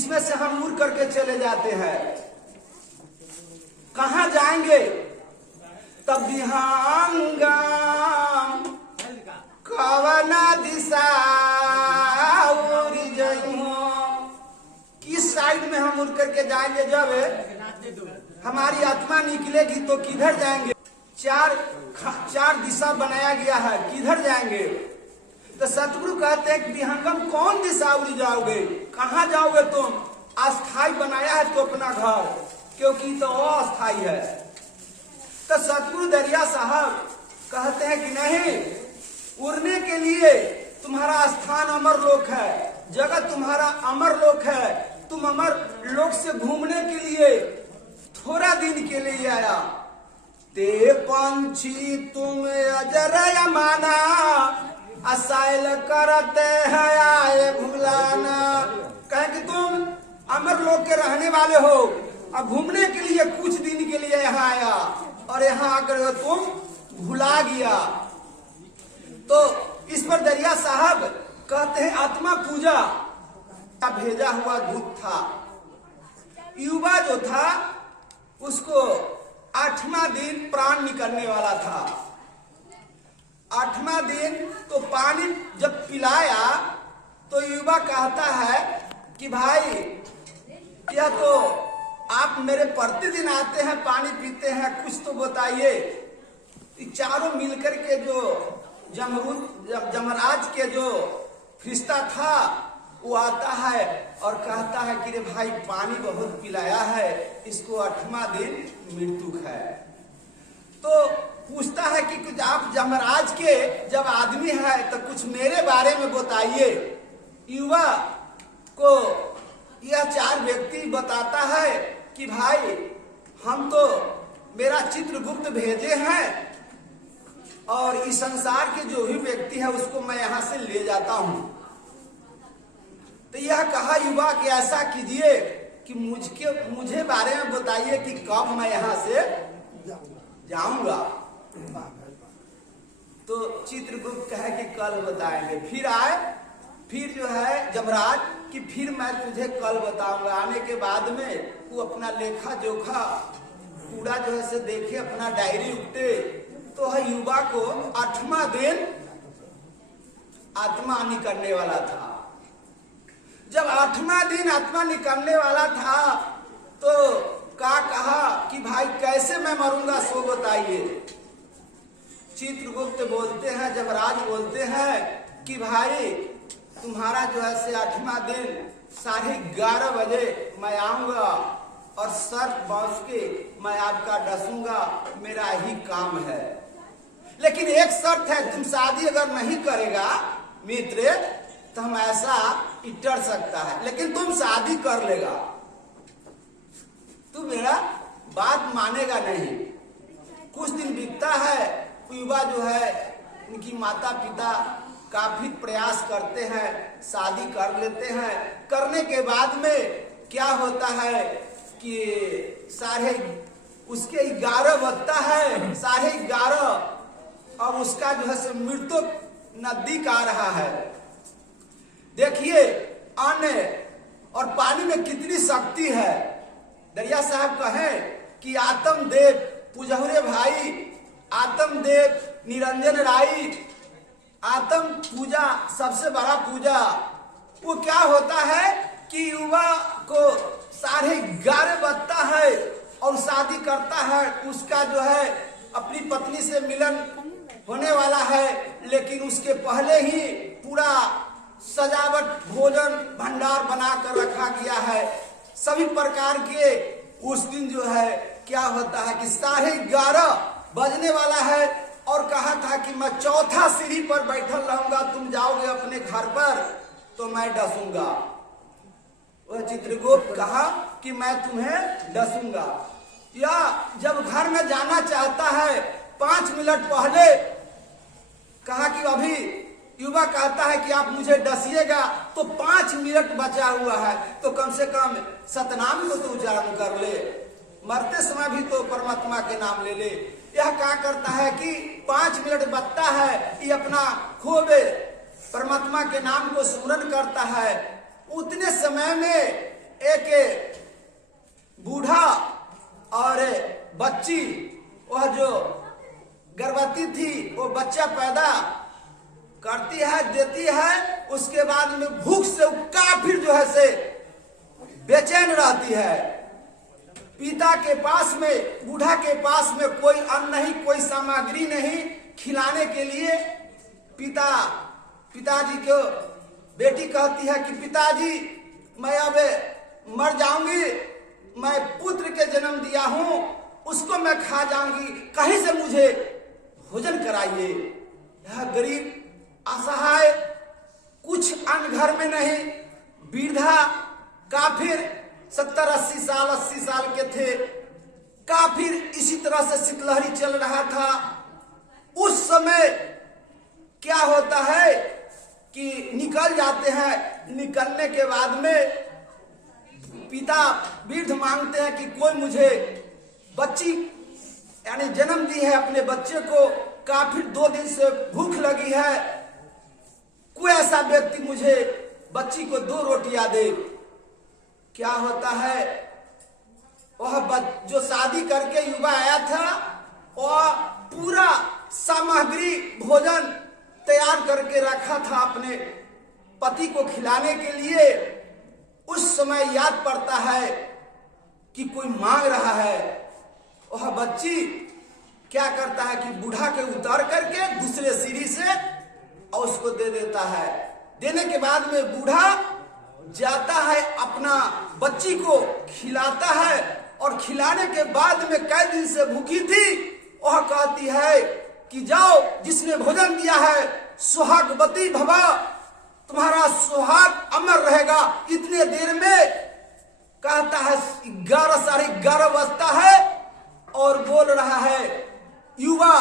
इसमें से हम उड़ करके चले जाते हैं। कहाँ जाएंगे? तब विहंगम कवना दिशा उड़ जइहो। किस साइड में हम उड़ करके जाएंगे? जब हमारी आत्मा निकलेगी तो किधर जाएंगे? चार दिशा बनाया गया है, किधर जाएंगे? तो सतगुरु कहते हैं कि विहंगम कौन दिशा उड़ जाओगे? कहाँ जाओगे तुम? अस्थाई बनाया है तो अपना घर, क्योंकि तो अस्थाई है। तो सतगुरु दरिया साहब कहते हैं कि नहीं, उड़ने के लिए तुम्हारा स्थान अमर लोक है, जगत तुम्हारा अमर लोक है। तुम अमर लोक से घूमने के लिए थोड़ा दिन के लिए आया। ते पंछी तुम अजर माना, असाइल करते हैं आए भुलाना। कहे कि तुम अमर लोक के रहने वाले हो, अब घूमने के लिए कुछ दिन के लिए यहाँ आया और यहाँ आकर तुम भुला गया। तो इस पर दरिया साहब कहते हैं आत्मा पूजा का भेजा हुआ दूत था। युवा जो था उसको 8वां दिन प्राण निकलने वाला था। 8वां दिन तो पानी जब पिलाया तो युवा कहता है कि भाई यह तो आप मेरे प्रतिदिन आते हैं, पानी पीते हैं, कुछ तो बताइए। चारों मिलकर के जो जमराज के जो फरिश्ता था वो आता है और कहता है कि रे भाई पानी बहुत पिलाया है, इसको 8वां दिन मृत्यु है। तो पूछता है कि कुछ आप जमराज के जब आदमी है तो कुछ मेरे बारे में बताइए। युवा को यह 4 व्यक्ति बताता है कि भाई हम तो मेरा चित्रगुप्त भेजे हैं और इस संसार के जो भी व्यक्ति है उसको मैं यहाँ से ले जाता हूँ। तो यह कहा युवा कि ऐसा कीजिए कि मुझे बारे में बताइए कि कब मैं यहाँ से जाऊंगा। तो चित्रगुप्त कहे कि कल बताएंगे। फिर आए, फिर जो है जमराज कि फिर मैं तुझे कल बताऊंगा। आने के बाद में वो अपना लेखा जोखा पूरा जो है से देखे, अपना डायरी उठे। तो है युवा को 8वां दिन आत्मा निकलने वाला था। जब 8वां दिन आत्मा निकलने वाला था तो कहा कि भाई कैसे मैं मरूंगा सो बताइए। चित्रगुप्त बोलते हैं, जमराज बोलते हैं कि भाई तुम्हारा जो है से 8वां दिन 11:30 बजे मैं आऊंगा और शर्त बांध के मैं आपका डसूंगा, मेरा ही काम है। लेकिन एक शर्त है, तुम शादी अगर नहीं करेगा मित्र तो हम ऐसा इटर सकता है, लेकिन तुम शादी कर लेगा तू मेरा बात मानेगा नहीं। कुछ दिन बीतता है, युवा जो है उनकी माता पिता काफी प्रयास करते हैं, शादी कर लेते हैं। करने के बाद में क्या होता है कि 11:30 बजता है, 11:30 अब उसका जो है से मृत्यु नजदीक आ रहा है। देखिए अन्न और पानी में कितनी शक्ति है। दरिया साहब कहे कि आत्मदेव पुजहुरे भाई, आत्मदेव निरंजन राय, आत्म पूजा सबसे बड़ा पूजा। वो क्या होता है कि युवा को 11:30 बजता है और शादी करता है। उसका जो है अपनी पत्नी से मिलन होने वाला है, लेकिन उसके पहले ही पूरा सजावट भोजन भंडार बनाकर रखा गया है सभी प्रकार के। उस दिन जो है क्या होता है कि 11:30 बजने वाला है और कहा था कि मैं 4था सीढ़ी पर बैठल रहूंगा, तुम जाओगे अपने घर पर तो मैं डसूंगा। वह चित्रगुप्त कहा कि मैं तुम्हें डसूंगा। या जब घर में जाना चाहता है 5 मिनट पहले कहा कि अभी युवा कहता है कि आप मुझे डसिएगा, तो 5 मिनट बचा हुआ है तो कम से कम सतनाम को तो उच्चारण कर ले, मरते समय भी तो परमात्मा के नाम ले ले। यह क्या करता है कि 5 मिनट बचता है, ये अपना खूब परमात्मा के नाम को स्मरण करता है। उतने समय में एक बूढ़ा और बच्ची, वह जो गर्भवती थी वो बच्चा पैदा करती है, देती है, उसके बाद में भूख से काफी जो है से बेचैन रहती है। पिता के पास में, बूढ़ा के पास में कोई अन्न नहीं, कोई सामग्री नहीं खिलाने के लिए। पिताजी को बेटी कहती है कि पिताजी मैं अब मर जाऊंगी, मैं पुत्र के जन्म दिया हूं, उसको मैं खा जाऊंगी, कहीं से मुझे भोजन कराइए। यह गरीब असहाय, कुछ अन्न घर में नहीं, वृद्धा काफिर 70-80 साल 80 साल के थे, काफिर इसी तरह से शीतलहरी चल रहा था। उस समय क्या होता है कि निकल जाते हैं, निकलने के बाद में पिता वृद्ध मांगते हैं कि कोई मुझे बच्ची यानी जन्म दी है अपने बच्चे को, काफी 2 दिन से भूख लगी है, कोई ऐसा व्यक्ति मुझे बच्ची को 2 रोटियां दे। क्या होता है, वह जो शादी करके युवा आया था वह पूरा सामग्री भोजन तैयार करके रखा था अपने पति को खिलाने के लिए। उस समय याद पड़ता है कि कोई मांग रहा है। वह बच्ची क्या करता है कि बूढ़ा के उतार करके दूसरे सीढ़ी से और उसको दे देता है। देने के बाद में बूढ़ा जाता है, अपना बच्ची को खिलाता है, और खिलाने के बाद में कई दिन से भूखी थी, वह कहती है कि जाओ, जिसने भोजन दिया है सुहागवती भवा, तुम्हारा सुहाग अमर रहेगा। इतने देर में कहता है 11 साढ़े 11 बजता है और बोल रहा है, युवा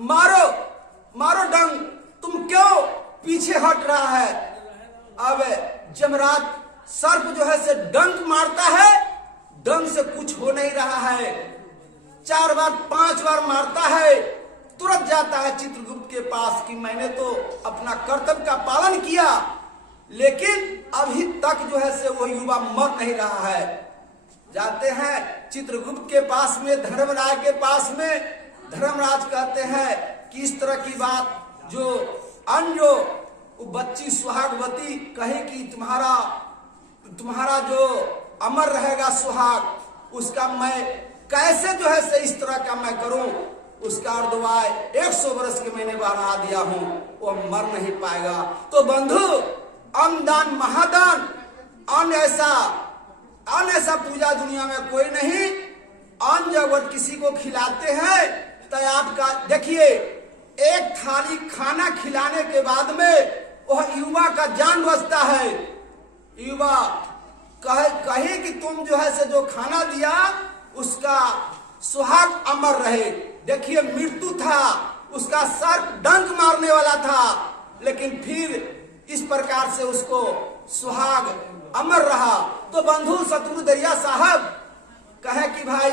मारो मारो डंग, तुम क्यों पीछे हट रहा है। अब जमराज सर्प जो है से डंक मारता है, डंक से कुछ हो नहीं रहा है, 4 बार 5 बार मारता है, तुरंत जाता है चित्रगुप्त के पास कि मैंने तो अपना कर्तव्य का पालन किया, लेकिन अभी तक जो है से वो युवा मर नहीं रहा है। जाते हैं चित्रगुप्त के पास में, धर्मराज के पास में। धर्मराज कहते हैं कि इस तरह की बात जो अन्य बच्ची सुहागवती कहे कि तुम्हारा जो अमर रहेगा सुहाग, उसका मैं कैसे जो है से इस तरह का मैं करूं, उसका अर्धवाय 100 वर्ष के मैंने बढ़ा दिया हूं, वो मर नहीं पाएगा। तो बंधु, अन्नदान महादान, अन्न ऐसा पूजा दुनिया में कोई नहीं। अन्न जब किसी को खिलाते हैं तो आपका देखिए, एक थाली खाना खिलाने के बाद में वह युवा का जान बचता है। युवा कहे कि तुम जो है से जो खाना दिया उसका सुहाग अमर रहे। देखिए, मृत्यु था, उसका सर डंक मारने वाला था, लेकिन फिर इस प्रकार से उसको सुहाग अमर रहा। तो बंधु शत्रु दरिया साहब कहे कि भाई,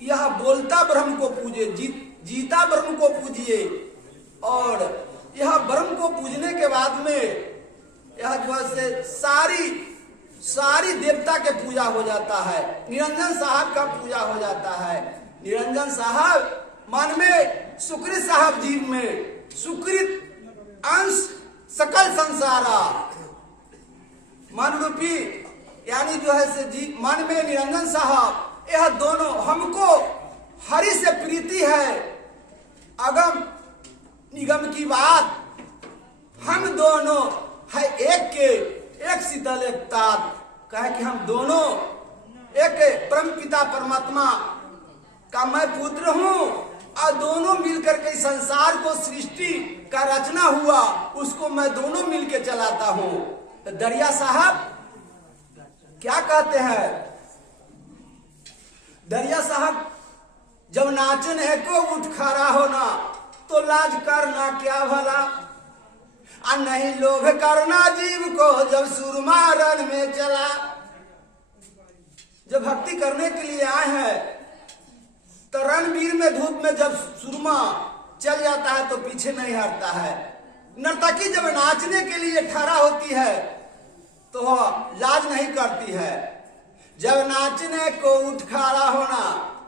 यह बोलता ब्रह्म को पूजे, जीता ब्रह्म को पूजिए। और यह ब्रह्म को पूजने के बाद में यह जो है सारी देवता के पूजा हो जाता है। निरंजन साहब का पूजा हो जाता है। निरंजन साहब मन में, सुकृत साहब जीव में, सुकृत अंश सकल संसारा, मन रूपी यानी जो है से जी मन में निरंजन साहब, यह दोनों हमको हरि से प्रीति है। अगम निगम की बात, हम दोनों है एक शीतल एक तात, कहे कि हम दोनों एक परम पिता परमात्मा का मैं पुत्र हूं, और दोनों मिलकर के संसार को सृष्टि का रचना हुआ, उसको मैं दोनों मिलकर चलाता हूं। तो दरिया साहब क्या कहते हैं, दरिया साहब, जब नाचने को उठ खड़ा होना तो लाज करना क्या भला, और नहीं लोभ करना जीव को जब सुरमा रण में चला। जब भक्ति करने के लिए आए हैं तो रणवीर में धूप में जब सुरमा चल जाता है तो पीछे नहीं हटता है। नर्तकी जब नाचने के लिए ठहरा होती है तो लाज नहीं करती है। जब नाचने को उठ खड़ा होना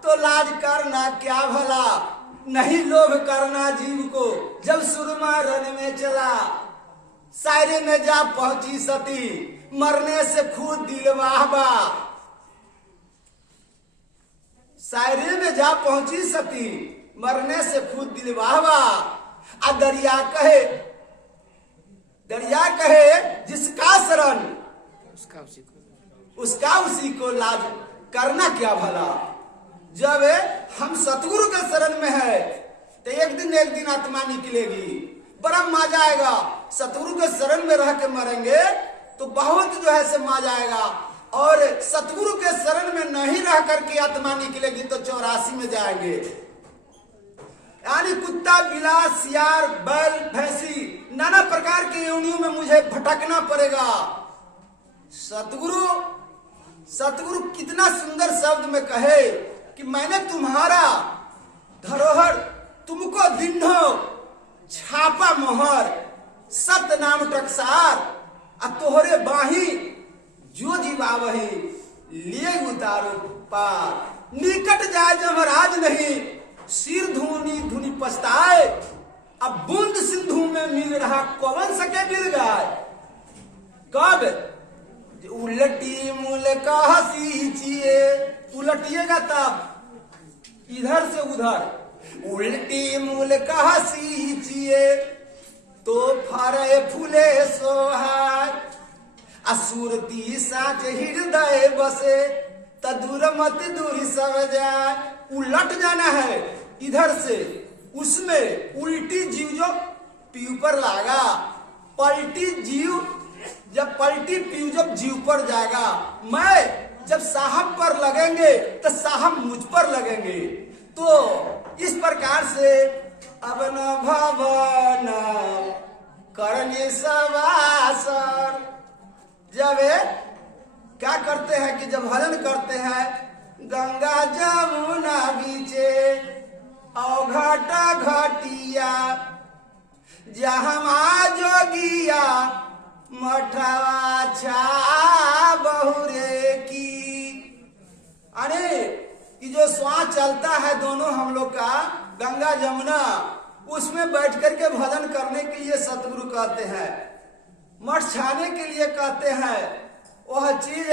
तो लाज करना क्या भला, नहीं लोभ करना जीव को जब सुरमा रन में चला। शायरी में जा पहुंची सती मरने से खुद दिलवाहबा। शायरी में जा पहुंची सती मरने से खुद दिलवाहबा। आ दरिया कहे जिसका शरण उसका उसी को लाज करना क्या भला। जब हम सतगुरु के शरण में है तो एक दिन आत्मा निकलेगी, बड़ा मजा आएगा। सतगुरु के शरण में रह के मरेंगे तो बहुत जो है से मजा आएगा, और सतगुरु के शरण में नहीं रह करके आत्मा निकलेगी तो 84 में जाएंगे। यानी कुत्ता, बिला, सियार, बैल, भैंसी, नाना प्रकार के योनियों में मुझे भटकना पड़ेगा। सतगुरु कितना सुंदर शब्द में कहे कि मैंने तुम्हारा धरोहर तुमको दिन्हो छापा मोहर, सत नाम टकसार आ तोहरे बाही जो जीवा वही लिए उतारो पार। निकट जाए जब राज नहीं सिर धुनी धुनी पछताए, अब बूंद सिंधु में मिल रहा कौन सके मिल गए। कब उलटी मूल का हसीचिए, उलटिएगा तब इधर से उधर। उल्टी मूल का हसीचिए तो फरे फूले सोहाय, असुरती साच हृदय बसे तदूर मत दूरी सब जाए। उलट जाना है इधर से उसमें, उल्टी जीव जो पीव पर लागा, पलटी जीव जब पलटी पीव जब जीव पर जाएगा। मैं जब साहब पर लगेंगे तो साहब मुझ पर लगेंगे। तो इस प्रकार से अब न भवन करने सवासर। जब क्या करते हैं कि जब भजन करते हैं गंगा जमुना बीचे औघाटा घाटिया जहाँ जोगिया मठवा छा बहुरे की। अरे ये जो श्वास चलता है दोनों हम लोग का गंगा जमुना, उसमें बैठ करके भजन करने के लिए सतगुरु कहते हैं, मठ छाने के लिए कहते हैं। वह चीज